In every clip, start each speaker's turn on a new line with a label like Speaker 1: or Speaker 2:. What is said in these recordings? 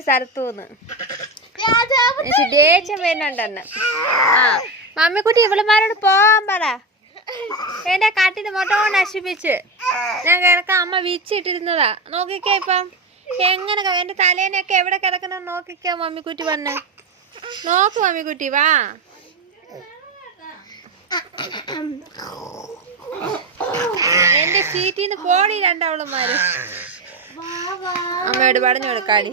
Speaker 1: എന്റെ സ്ഥലത്തൂന്ന് ദേഷ്യം വരുന്നുണ്ടെന്ന്. ആ മമ്മിക്കുട്ടി ഇവളുമാരോട് പോവാൻ പറ. എന്റെ കാട്ടിന് മൊത്തം നശിപ്പിച്ച്. ഞാൻ കിടക്ക അമ്മ വിച്ചിട്ടിരുന്നതാ നോക്കിക്കേ ഇപ്പം. എങ്ങനെ എന്റെ തലേനൊക്കെ എവിടെ കിടക്കണ നോക്കിക്കോ മമ്മിക്കുട്ടി വന്ന്. നോക്ക് മമ്മിക്കുട്ടി വാ. എന്റെ സീറ്റിന്ന് പോടി രണ്ടവളുമാര്. അമ്മയോട് പറഞ്ഞു കൊടുക്കാടി.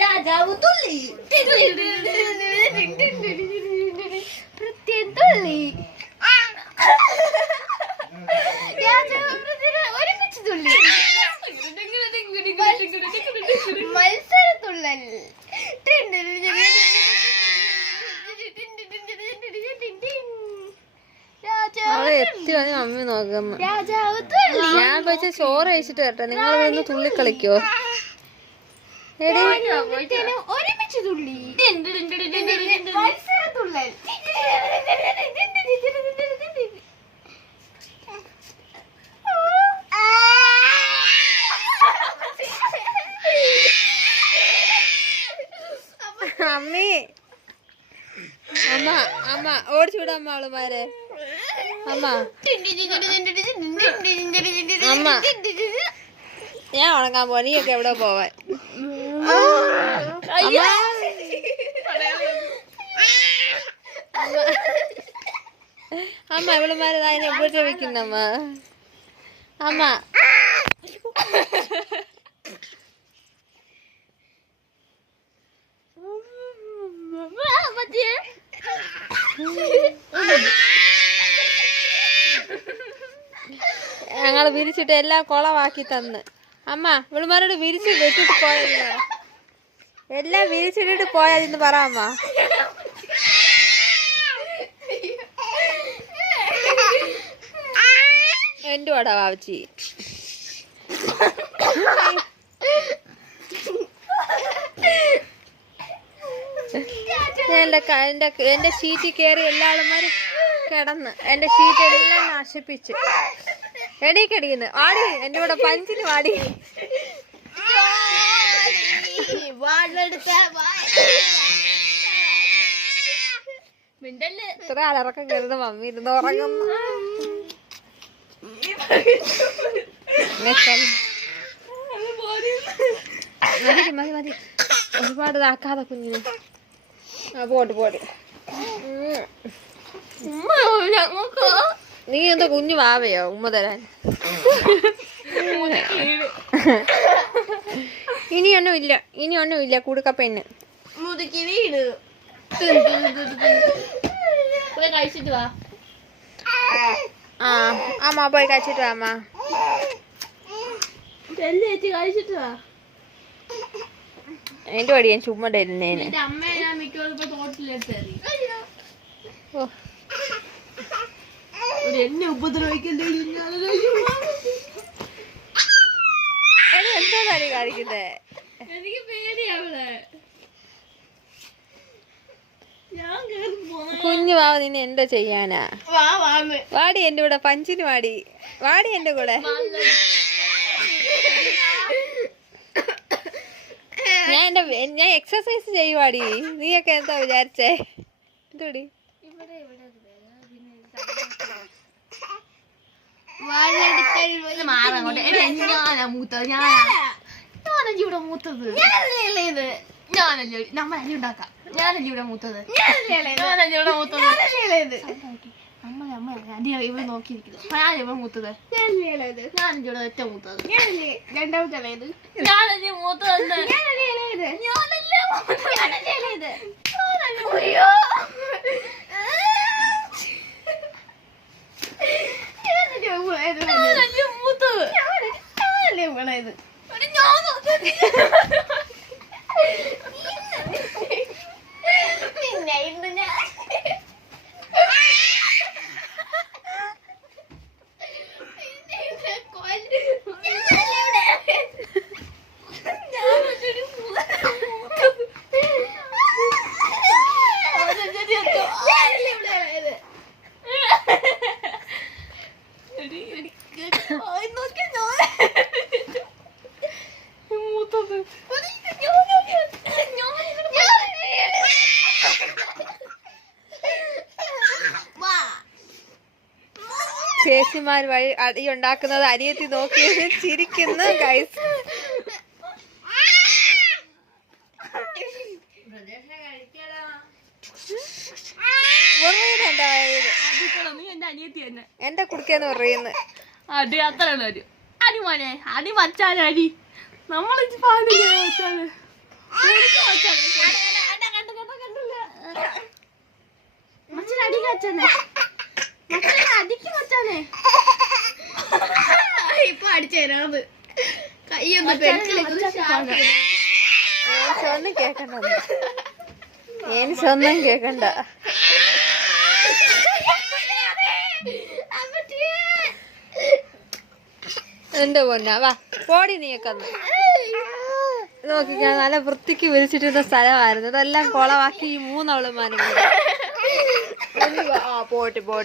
Speaker 2: രാജാവ് തുള്ളി. പ്രത്യേകം തുള്ളി. ഒരുമിച്ച് തുള്ളി. മത്സരത്തുള്ളൽ.
Speaker 1: നോക്കുന്നു
Speaker 2: രാജാവ് തുള്ളി.
Speaker 1: ഞാൻ പക്ഷെ ചോറ് കഴിച്ചിട്ട് വരട്ടെ. നിങ്ങൾ ഇവിടുന്ന് തുള്ളി കളിക്കോ
Speaker 2: ഒരുമിച്ച് തുള്ളി. മത്സരത്തുള്ളൽ
Speaker 1: അമ്മി. അമ്മ അമ്മ ഓടിച്ചു വിടാം അമ്മ അവളുമാരെ അമ്മ. അമ്മ. ഞാൻ ഉണങ്ങാൻ പോവാ. നീയൊക്കെ എവിടെ പോവാൻ? അമ്മ ഇവളുമാരെ അതിനെ ഉപദ്രവിക്കുന്ന അമ്മ? ഞങ്ങൾ വിരിച്ചിട്ട് എല്ലാം കുളമാക്കി തന്ന്. അമ്മ ഇവളുമാരോട് വിരിച്ച് വെച്ചിട്ട് പോയല്ലോ. എല്ലാം വിരിച്ചിട്ടിട്ട് പോയാൽ പറ അമ്മ. എന്റെ വാടാ വാവച്ചി? എന്റെ എന്റെ എന്റെ എന്റെ ഷീറ്റിൽ കയറി എല്ലാ ആളുമാരും കിടന്ന്. എന്റെ ഷീറ്റ് എല്ലാം നശിപ്പിച്ച്. എണീക്കടിയുന്നു ആടി എന്റെ കൂടെ പഞ്ചിന് വാടി. ഇത്ര അലറക്കം കയറുന്ന മമ്മി ഇരുന്ന് ഉറങ്ങുന്നു. മതി മതി മതി. ഒരുപാട് ഇതാക്കാതെ കുഞ്ഞിന്. ആ പോട്ട് പോട്ട് നീ എന്താ കുഞ്ഞു വാവയോ? ഉമ്മ തരാൻ. ഇനിയൊന്നും ഇല്ല ഇനിയൊന്നും ഇല്ല കുടുക്കപ്പെണ്ണ്
Speaker 2: മുതുക്കി വീട്. പോയി കഴിച്ചിട്ട് വാ.
Speaker 1: ആ അമ്മ പോയി കഴിച്ചിട്ട് വാ അമ്മ.
Speaker 2: ചെല്ലി ചേച്ചി കഴിച്ചിട്ട് വാ.
Speaker 1: എന്റെ വടി ഞാൻ ചുമ്മാ
Speaker 2: എന്നെ ഉപദ്രവിക്കല്ലേ
Speaker 1: എടി എന്താ കാര്യം കാണിക്കുന്നേ?
Speaker 2: എനിക്ക് പേടിയാവളെ
Speaker 1: കുഞ്ഞു വാവ നിന്നെ എന്താ ചെയ്യാനാ? വാടി എന്റെ കൂടെ പഞ്ചിന് വാടി. വാടി എന്റെ കൂടെ. ഞാൻ എന്റെ ഞാൻ എക്സസൈസ് ചെയ്യുവാടി. നീയൊക്കെ എന്താ വിചാരിച്ചേ? എന്തോടി?
Speaker 2: ഞാനല്ലേ ഇവിടെ മൂത്തത്? ഞാനല്ലേ ഞാനല്ലേ നമ്മൾ അരി ഉണ്ടാക്കാം? ഞാനല്ലേ ഇവിടെ മൂത്തത്? ഞാനല്ലേ ഇവിടെ മൂത്തത്? അമ്മ അമ്മ അടി ഇവിടെ നോക്കിയിരിക്കുന്നു ഞാനല്ലേ ഇവിടെ മൂത്തത്? ഞാനല്ലേ ഇവിടെ ഏറ്റവും മൂത്തത്? രണ്ടാമത്തെ ഞാനല്ലേ മൂത്തത് ഞാനല്ലേ ഞാനല്ലേ ഞാനല്ലേ മൂത്തത് ഞാനല്ലേ വീണത് ഞാൻ പിന്നെ
Speaker 1: ചേച്ചിമാർ വഴി അടി ഉണ്ടാക്കുന്നത് അനിയത്തി നോക്കി ചിരിക്കുന്നു ഗൈസ്
Speaker 2: നീ എന്റെ
Speaker 1: കുടുക്കെന്ന് പറയുന്നു.
Speaker 2: അടി അത്ര അടി. മോനെ അടി മച്ചാൻ അടി. നമ്മൾ മച്ചാൻ അടി കച്ചാനെ? ഇപ്പൊ അടിച്ചേരാത് കൈയൊന്ന്
Speaker 1: ഒന്നും കേക്കണ്ട. എനിക്കൊന്നും കേക്കണ്ട. എന്റെ പൊന്നാ വാ പോടി നീക്കന്ന് നോക്കി നോക്കിക്കാൻ നല്ല വൃത്തിക്ക് വിരിച്ചിട്ടിരുന്ന സ്ഥലമായിരുന്നു. ഇതെല്ലാം കൊളവാക്കി ഈ മൂന്നവളുമാരും പോട്ട് പോട്ട്